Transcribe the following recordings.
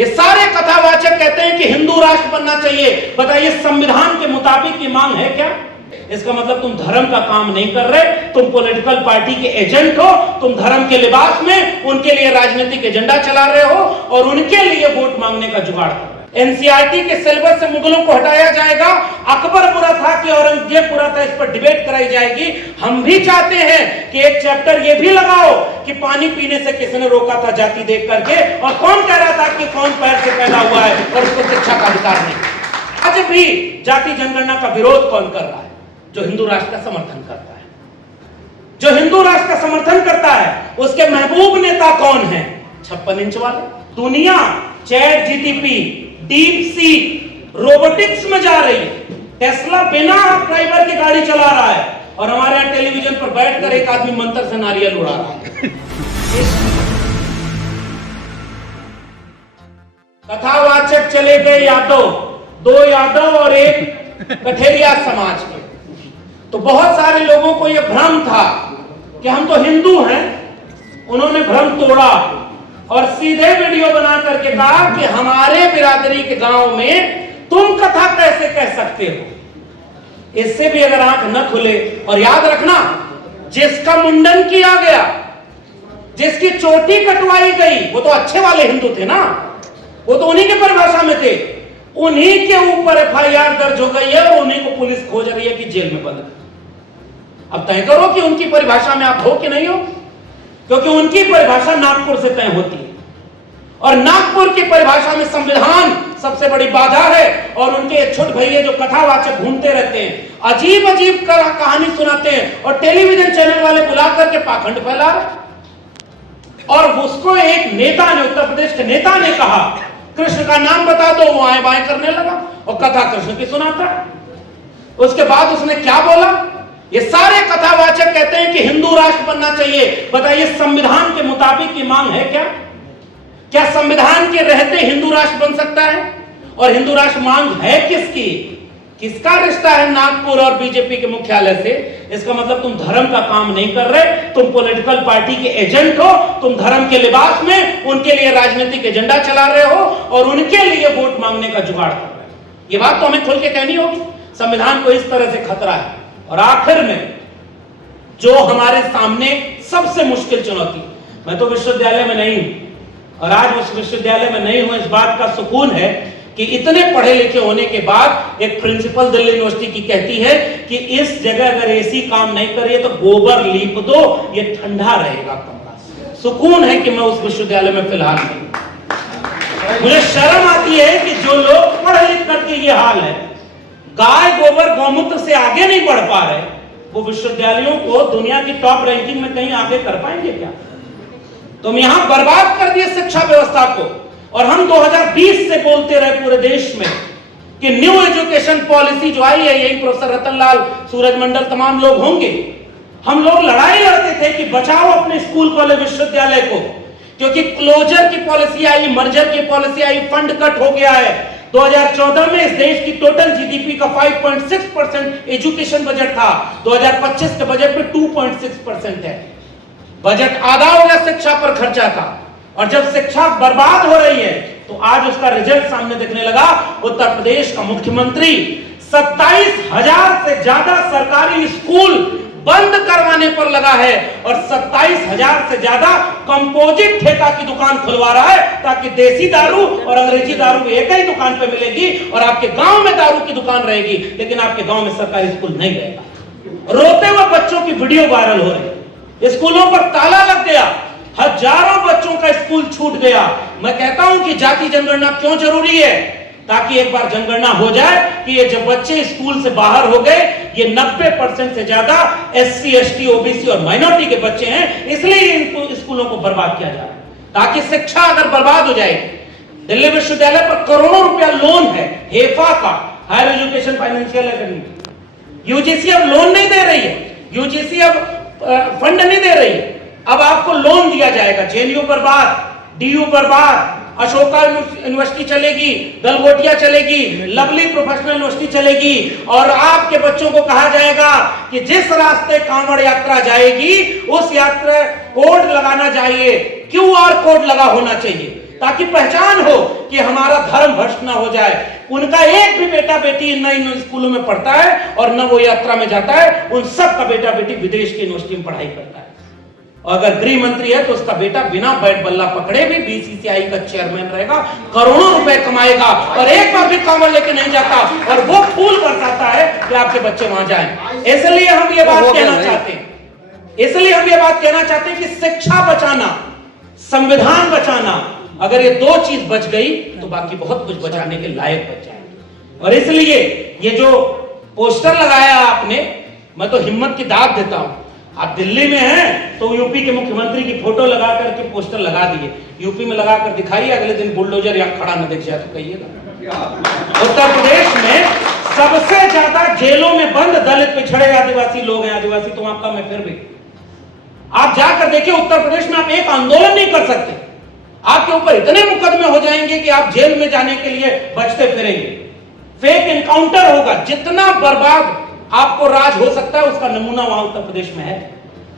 ये सारे कथावाचक कहते हैं कि हिंदू राष्ट्र बनना चाहिए। बताइए संविधान के मुताबिक ये मांग है क्या? इसका मतलब तुम धर्म का काम नहीं कर रहे, तुम पॉलिटिकल पार्टी के एजेंट हो, तुम धर्म के लिबास में उनके लिए राजनीतिक एजेंडा चला रहे हो और उनके लिए वोट मांगने का जुगाड़ कर रहे हो। एनसीईआरटी के सिलेबस से मुगलों को हटाया जाएगा, अकबर बुरा था कि औरंगजेब बुरा था, इस पर डिबेट कराई जाएगी। हम भी चाहते हैं कि एक चैप्टर ये भी लगाओ कि पानी पीने से किसने रोका था जाति देख करके, और कौन कह रहा था कि कौन पैर से पैदा हुआ है और उसको शिक्षा का अधिकार नहीं। आज भी जाति जनगणना का विरोध कौन कर रहा है? जो हिंदू राष्ट्र का समर्थन करता है। जो हिंदू राष्ट्र का समर्थन करता है उसके महबूब नेता कौन है? 56 इंच वाले। दुनिया chat GTP, deep sea, robotics में जा रही है। टेस्ला बिना ड्राइवर की गाड़ी चला रहा है और हमारे यहां टेलीविजन पर बैठकर एक आदमी मंत्र से नारियल उड़ा रहा है। कथावाचक चले गए यादव, 2 यादव और एक कठेरिया समाज के। तो बहुत सारे लोगों को यह भ्रम था कि हम तो हिंदू हैं। उन्होंने भ्रम तोड़ा और सीधे वीडियो बना करके कहा कि हमारे बिरादरी के गांव में तुम कथा कैसे कह सकते हो? इससे भी अगर आंख न खुले, और याद रखना, जिसका मुंडन किया गया, जिसकी चोटी कटवाई गई, वो तो अच्छे वाले हिंदू थे ना, वो तो उन्हीं की परिभाषा में थे। उन्हीं के ऊपर एफआईआर दर्ज हो गई है और उन्हीं को पुलिस खोज रही है कि जेल में बंद। अब तय करो कि उनकी परिभाषा में आप हो कि नहीं हो, क्योंकि उनकी परिभाषा नागपुर से तय होती है और नागपुर की परिभाषा में संविधान सबसे बड़ी बाधा है। और उनके छोटे भैया जो कथावाचक घूमते रहते हैं, अजीब अजीब कहानी सुनाते हैं और टेलीविजन चैनल वाले बुला करके पाखंड फैला रहे। और उसको एक नेता ने, उत्तर प्रदेश के नेता ने कहा कृष्ण का नाम बता दो, वो आए बाएं करने लगा और कथा कृष्ण की सुनाता। उसके बाद उसने क्या बोला? ये सारे कथावाचक कहते हैं कि हिंदू राष्ट्र बनना चाहिए। बताइए संविधान के मुताबिक ये मांग है क्या? क्या संविधान के रहते हिंदू राष्ट्र बन सकता है? और हिंदू राष्ट्र मांग है किसकी? किसका रिश्ता है नागपुर और बीजेपी के मुख्यालय से? इसका मतलब तुम धर्म का काम नहीं कर रहे, तुम पॉलिटिकल पार्टी के एजेंट हो, तुम धर्म के लिबास में उनके लिए राजनीतिक एजेंडा चला रहे हो और उनके लिए वोट मांगने का जुगाड़ कर रहे हो। ये बात तो हमें खुल के कहनी होगी। संविधान को इस तरह से खतरा है। और आखिर में जो हमारे सामने सबसे मुश्किल चुनौती, मैं तो विश्वविद्यालय में नहीं हूं और आज उस विश्वविद्यालय में नहीं हूं, इस बात का सुकून है कि इतने पढ़े लिखे होने के बाद एक प्रिंसिपल दिल्ली यूनिवर्सिटी की कहती है कि इस जगह अगर एसी काम नहीं कर रही है तो गोबर लीप दो, ये ठंडा रहेगा कमरा। सुकून है कि मैं उस विश्वविद्यालय में फिलहाल नहीं। मुझे शर्म आती है कि जो लोग पढ़ लिख करके ये हाल है, गाय गोबर गौमूत्र से आगे नहीं बढ़ पा रहे, वो विश्वविद्यालयों को दुनिया की टॉप रैंकिंग में कहीं आगे कर पाएंगे क्या? तुम यहां बर्बाद कर दिए शिक्षा व्यवस्था को। और हम 2020 से बोलते रहे पूरे देश में कि न्यू एजुकेशन पॉलिसी जो आई है, यही प्रोफेसर रतनलाल, सूरजमंडल, तमाम लोग होंगे, हम लोग लड़ाई लड़ते थे कि बचाओ अपने स्कूल कॉलेज विश्वविद्यालय को, क्योंकि क्लोजर की पॉलिसी आई, मर्जर की पॉलिसी आई, फंड कट हो गया है। 2014 में इस देश की टोटल जीडीपी का 5.6% एजुकेशन बजट था, 2025 के बजट में 2.6% है। बजट आधा हो गया शिक्षा पर खर्चा का। और जब शिक्षा बर्बाद हो रही है तो आज उसका रिजल्ट सामने दिखने लगा। उत्तर प्रदेश का मुख्यमंत्री 27,000 से ज्यादा सरकारी स्कूल बंद करवाने पर लगा है और 27,000 से ज्यादा कंपोजिट ठेका की दुकान खुलवा रहा है, ताकि देसी दारू और अंग्रेजी दारू एक ही दुकान पे मिलेगी और आपके गांव में दारू की दुकान रहेगी, लेकिन आपके गांव में सरकारी स्कूल नहीं रहेगा। रोते हुए बच्चों की वीडियो वायरल हो रही, स्कूलों पर ताला लग गया, हजारों बच्चों का स्कूल छूट गया। मैं कहता हूं कि जाति जनगणना क्यों जरूरी है? ताकि एक बार जनगणना हो जाए कि ये जब बच्चे स्कूल से बाहर हो गए, ये 90% से ज्यादा एससी, एसटी, ओबीसी और माइनॉरिटी के बच्चे हैं, इसलिए इन स्कूलों को बर्बाद किया जा रहा है। ताकि शिक्षा अगर बर्बाद हो जाए, दिल्ली विश्वविद्यालय पर करोड़ों रुपया लोन है हेफा का, higher education financial academy. UGC अब लोन नहीं दे रही है, यूजीसी अब फंड नहीं दे रही है, अब आपको लोन दिया जाएगा। जेएनयू बर्बाद, डीयू बर्बाद, अशोका यूनिवर्सिटी चलेगी, गलगोटिया चलेगी, लवली प्रोफेशनल यूनिवर्सिटी चलेगी और आपके बच्चों को कहा जाएगा कि जिस रास्ते कांवड़ यात्रा जाएगी उस यात्रा कोड लगाना चाहिए, क्यूआर कोड लगा होना चाहिए। ताकि पहचान हो कि हमारा धर्म भ्रष्ट ना हो जाए। उनका एक भी बेटा बेटी न इन स्कूलों में पढ़ता है और न वो यात्रा में जाता है, उन सब का बेटा बेटी विदेश की यूनिवर्सिटी में पढ़ाई करता है। और अगर गृह मंत्री है तो उसका बेटा बिना बैट बल्ला पकड़े भी बीसीसीआई का चेयरमैन रहेगा, करोड़ों रुपए कमाएगा और एक बार भी कांवड़ लेके नहीं जाता और वो फूल बरसाता है कि आपके बच्चे वहां जाएं। इसलिए हम ये बात कहना चाहते हैं, कि शिक्षा बचाना, संविधान बचाना, अगर ये दो चीज बच गई तो बाकी बहुत कुछ बचाने के लायक बच जाएगा। और इसलिए ये जो पोस्टर लगाया आपने, मैं तो हिम्मत की दाद देता हूं। आप दिल्ली में हैं तो यूपी के मुख्यमंत्री की फोटो लगा करके पोस्टर लगा दिए, यूपी में लगा कर दिखाइए, अगले दिन बुलडोजर यहाँ खड़ा न दिख जाए तो कहिएगा। उत्तर प्रदेश में सबसे ज्यादा जेलों में बंद दलित, पिछड़े, आदिवासी लोग हैं। आदिवासी तो आपका मैं फिर भी, आप जाकर देखिए उत्तर प्रदेश में आप एक आंदोलन नहीं कर सकते, आपके ऊपर इतने मुकदमे हो जाएंगे कि आप जेल में जाने के लिए बचते फिरेंगे। फेक एनकाउंटर होगा, जितना बर्बाद आपको राज हो सकता है उसका नमूना वहां उत्तर प्रदेश में है।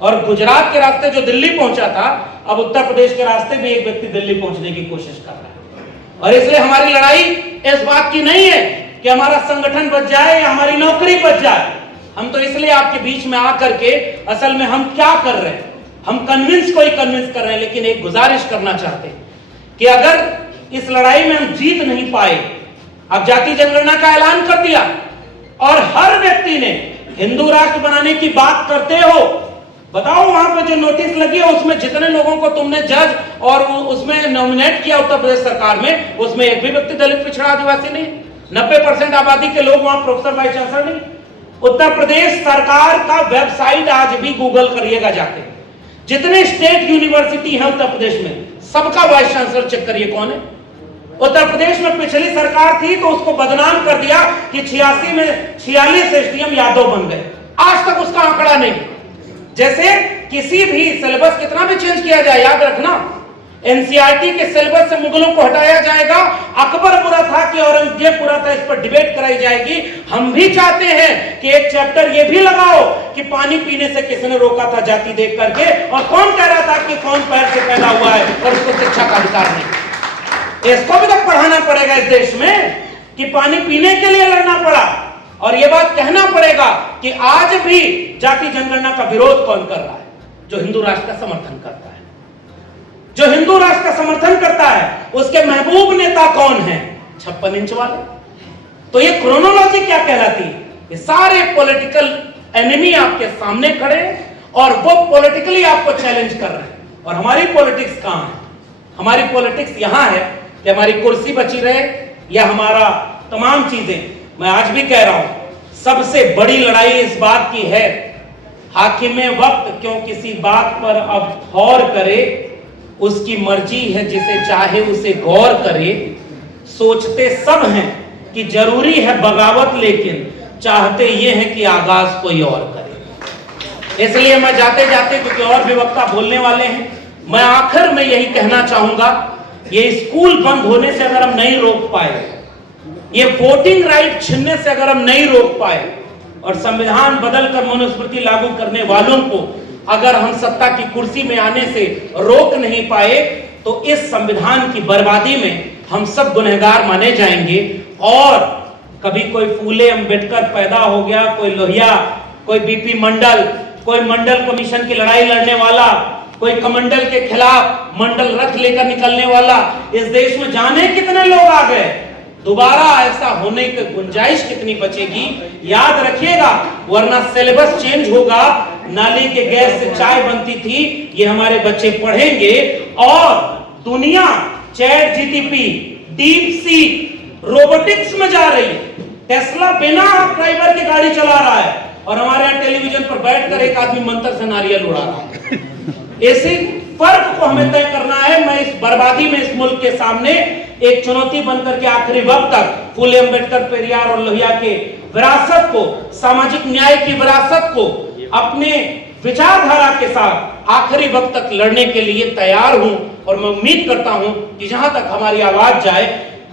और गुजरात के रास्ते जो दिल्ली पहुंचा था, अब उत्तर प्रदेश के रास्ते में एक व्यक्ति दिल्ली पहुंचने की कोशिश कर रहा है। और इसलिए हमारी लड़ाई इस बात की नहीं है कि हमारा संगठन बच जाए या हमारी नौकरी बच जाए। हम तो इसलिए आपके बीच में आकर के असल में हम क्या कर रहे हैं, हम कन्विंस कर रहे हैं, लेकिन एक गुजारिश करना चाहते हैं कि अगर इस लड़ाई में हम जीत नहीं पाए, अब जाति जनगणना का ऐलान कर दिया और हर व्यक्ति ने हिंदू राष्ट्र बनाने की बात करते हो, बताओ वहां पे जो नोटिस लगी है उसमें जितने लोगों को तुमने जज और उसमें नॉमिनेट किया उत्तर प्रदेश सरकार में, उसमें एक भी व्यक्ति दलित, पिछड़ा, आदिवासी नहीं। 90% आबादी के लोग वहां प्रोफेसर, वाइस चांसलर नहीं। उत्तर प्रदेश सरकार का वेबसाइट आज भी गूगल करिएगा जाके, जितने स्टेट यूनिवर्सिटी है उत्तर प्रदेश में सबका वाइस चांसलर चेक करिए कौन है। उत्तर प्रदेश में पिछली सरकार थी तो उसको बदनाम कर दिया कि 86 में 46 एसडीएम यादव बन गए, आज तक उसका आंकड़ा नहीं। जैसे किसी भी सिलेबस कितना भी चेंज किया जाए, याद रखना एनसीईआरटी के सिलेबस से मुगलों को हटाया जाएगा, अकबर बुरा था कि औरंगजेब बुरा था, इस पर डिबेट कराई जाएगी। हम भी चाहते हैं कि एक चैप्टर ये भी लगाओ कि पानी पीने से किसने रोका था जाति देख करके, और कौन कह रहा था कि कौन पैर से पैदा हुआ है और उसको शिक्षा का अधिकार नहीं। इसको भी तो पढ़ाना पड़ेगा इस देश में कि पानी पीने के लिए लड़ना पड़ा, और यह बात कहना पड़ेगा कि आज भी जाति जनगणना का विरोध कौन कर रहा है, जो हिंदू राष्ट्र का समर्थन करता है। जो हिंदू राष्ट्र का समर्थन करता है उसके महबूब नेता कौन है? 56 इंच वाले। तो ये क्रोनोलॉजी क्या कहलाती है? ये सारे पॉलिटिकल एनिमी आपके सामने खड़े और वो पॉलिटिकली आपको चैलेंज कर रहे हैं। और हमारी पॉलिटिक्स कहां है? हमारी पॉलिटिक्स यहां है कि हमारी कुर्सी बची रहे या हमारा तमाम चीजें। मैं आज भी कह रहा हूं, सबसे बड़ी लड़ाई इस बात की है, हाकिमे वक्त क्यों किसी बात पर अब गौर करे, उसकी मर्जी है जिसे चाहे उसे गौर करे। सोचते सब हैं कि जरूरी है बगावत, लेकिन चाहते ये हैं कि आगाज कोई और करे। इसलिए मैं जाते जाते, क्योंकि और भी वक्ता बोलने वाले हैं, मैं आखिर में यही कहना चाहूंगा, ये स्कूल बंद होने से अगर हम नहीं रोक पाए, ये वोटिंग राइट छीनने से अगर हम नहीं रोक पाए, और संविधान बदलकर मनुस्मृति लागू करने वालों को अगर हम सत्ता की कुर्सी में आने से रोक नहीं पाए, तो इस संविधान की बर्बादी में हम सब गुनहगार माने जाएंगे। और कभी कोई फूले अंबेडकर पैदा हो गया, कोई लोहिया, कोई बीपी मंडल, कोई मंडल कमीशन की लड़ाई लड़ने वाला, कोई कमंडल के खिलाफ मंडल रथ लेकर निकलने वाला, इस देश में जाने कितने लोग आ गए। दोबारा ऐसा होने की गुंजाइश कितनी बचेगी? याद रखिएगा, वरना सिलेबस चेंज होगा। नाली के गैस से चाय बनती थी, ये हमारे बच्चे पढ़ेंगे, और दुनिया chat GTP, deep sea, robotics में जा रही है। टेस्ला बिना ड्राइवर की गाड़ी चला रहा है, और हमारे यहाँ टेलीविजन पर बैठकर एक आदमी मंत्र से नारियल उड़ा रहा है। इसी फर्क को हमें तय करना है। मैं इस बर्बादी में इस मुल्क के सामने एक चुनौती बनकर के आखिरी वक्त तक फूले अंबेडकर, पेरियार और लोहिया के विरासत को, सामाजिक न्याय की विरासत को अपने विचारधारा के साथ आखिरी वक्त तक लड़ने के लिए तैयार हूं। और मैं उम्मीद करता हूं कि जहां तक हमारी आवाज जाए,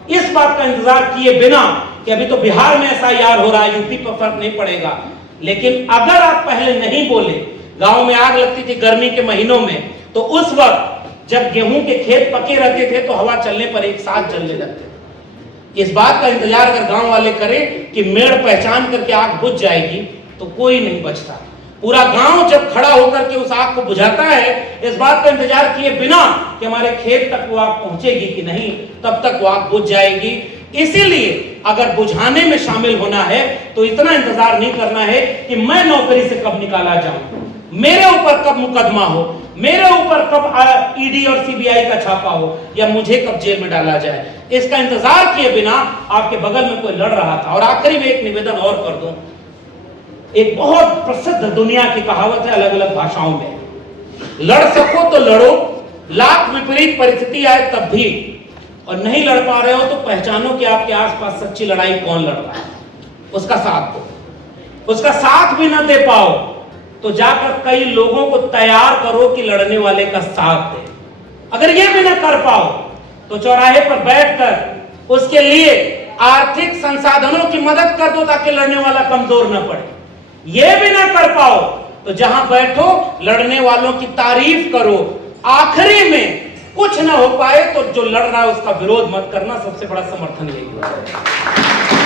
इस बात का इंतजार किए बिना कि अभी तो बिहार में एसआईआर हो रहा है, यूपी पर फर्क नहीं पड़ेगा, लेकिन अगर आप पहले नहीं बोले, गांव में आग लगती थी गर्मी के महीनों में, तो उस वक्त जब गेहूं के खेत पके रहते थे तो हवा चलने पर एक साथ जलने लगते थे। इस बात का इंतजार अगर गांव वाले करें कि मेड़ पहचान करके आग बुझ जाएगी तो कोई नहीं बचता। पूरा गांव जब खड़ा होकर के उस आग को बुझाता है, इस बात का इंतजार किए बिना कि हमारे खेत तक वो आग पहुंचेगी कि नहीं, तब तक वो आग बुझ जाएगी। इसीलिए अगर बुझाने में शामिल होना है तो इतना इंतजार नहीं करना है कि मैं नौकरी से कब निकाला जाऊं, मेरे ऊपर कब मुकदमा हो, मेरे ऊपर कब ईडी और सीबीआई का छापा हो, या मुझे कब जेल में डाला जाए। इसका इंतजार किए बिना आपके बगल में कोई लड़ रहा था। और आखिरी में एक निवेदन और कर दूं, एक बहुत प्रसिद्ध दुनिया की कहावत है अलग अलग भाषाओं में, लड़ सको तो लड़ो, लाख विपरीत परिस्थिति आए तब भी, और नहीं लड़ पा रहे हो तो पहचानो कि आपके आसपास सच्ची लड़ाई कौन लड़ रहा है, उसका साथ दो। उसका साथ भी ना दे पाओ तो जाकर कई लोगों को तैयार करो कि लड़ने वाले का साथ दे। अगर ये भी ना कर पाओ तो चौराहे पर बैठकर उसके लिए आर्थिक संसाधनों की मदद कर दो ताकि लड़ने वाला कमजोर ना पड़े। ये भी ना कर पाओ तो जहां बैठो लड़ने वालों की तारीफ करो। आखिरी में कुछ ना हो पाए तो जो लड़ रहा है उसका विरोध मत करना, सबसे बड़ा समर्थन यही है।